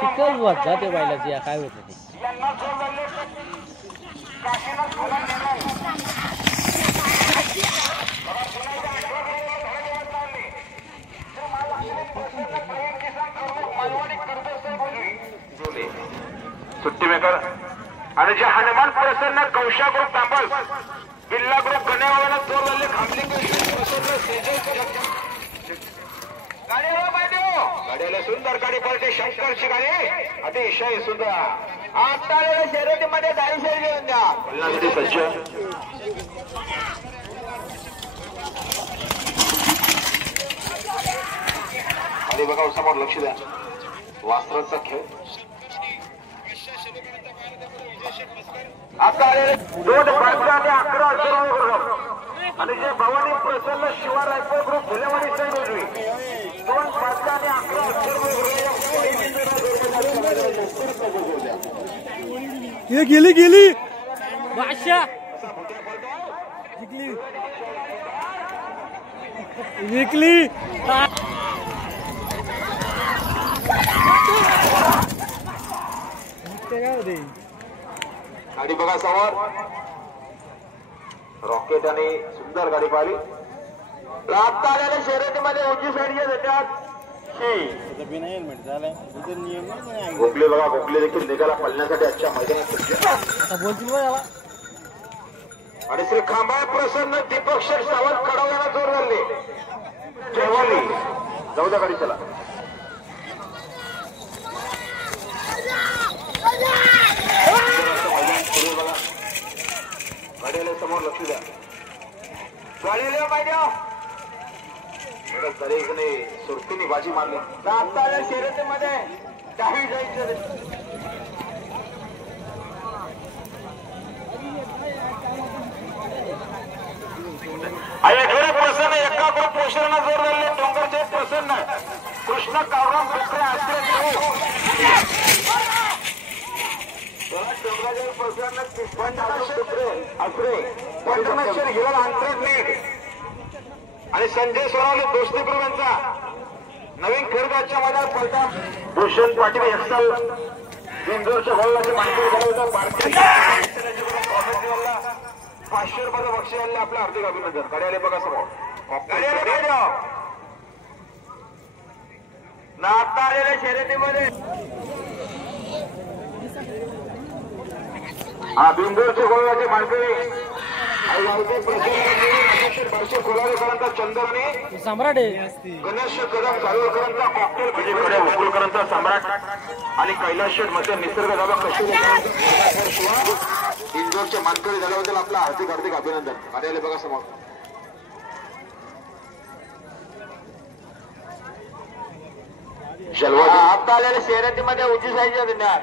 चिकल वाज जाते बायलाची या काय होतं ते सुट्टी मेकर आणि जे हनुमान प्रसन्न कौशा ग्रुप तांबल बिल्ला ग्रुप गणेवाला जोर झाले खांबले गाडीला सुंदर गाडी पळते शंकरची गाडी अतिशय सुंदर आता शर्यतीमध्ये दारीशेर घेऊन द्या सज्ज आणि बघा समोर लक्ष द्या वास्त्राचा खेळ आता 2 5 आणि 11 आणि जे भवानी प्रसन्न शिवा रायपूर ग्रुप फुलेवाडी साईड उजवी 2 5 आणि 11 गेली बादशाह विकली गाडी बघा समोर रॉकेट आणि सुंदर गाडी पाहिली आता आलेल्या शर्यतीमध्ये उंची साईडच्या देतात गोखले बघा गोखले देखील निघाला पळण्यासाठी आजच्या मैदानात आणि श्री खांबा प्रसन्न दीपक शेठ सावंत खडवल्याला जोर धरले जेवाली जाऊ द्या गाडी चला गाडीला समोर लक्ष द्या गाडीला पाहिजे तरी सुरतीने बाजी मारली आता शर्यतीमध्ये काही जायचं प्रसन्न एका ग्रुप पोषणाला जोर धरले डोंगरचे प्रसन्न कृष्ण कावराम डोकरे आश्रय आणि संजय सोनावले दोस्ती ग्रुप यांचा नवीन खेळगाच्या मैदानात पळता भूषण पाटील एक्सल इंदोरच्या गोलाचे मानकरी बनवतात 500 रुपयाचं बक्षीस आणले आपलं हार्दिक अभिनंदन गाडी आले बघा समोर गाडी आले पाहिजे नाता आलेल्या शर्यतीमध्ये हा बिंदूरचे गोलाचे मानकरी कोलारेकरांचा चंदर आणि सम्राट आहे गणेश कदम चालवकरांचा कॉकटेल विजयकडे वकुलकरांचा सम्राट आणि कैलास शेठ मध्ये निसर्ग दादा कशी इंदोरचे मानकरी झाल्याबद्दल आपला हार्दिक हार्दिक अभिनंदन कार्यालय बघा समोर जलवा आता आलेल्या शर्यतीमध्ये उंची साईजच्या दिनार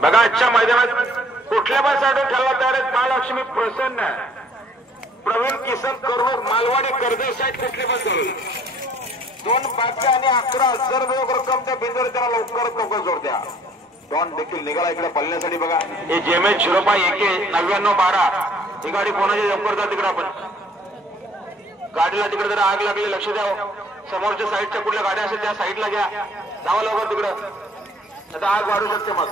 बघा आजच्या मैदानात कुठल्या बससाठी ठरला तर महालक्ष्मी प्रसन्न प्रवीण किसन करूर मालवाडी कर्जे साईड कुठले बस 2 5 आणि 11 सर्व रक्कम त्या बिंदूवर त्याला लवकर जोर द्या डॉन देखील निघाला इकडे पळण्यासाठी बघा हे जेएमएच 0.9192 ही गाडी कोणाची लवकर जा तिकडे आपण गाडीला तिकडे जरा आग लागली लक्ष द्या समोरच्या साईडच्या कुठल्या गाड्या असेल त्या साईडला घ्या जावा लवकर तिकडं आता आग वाढू शकते मग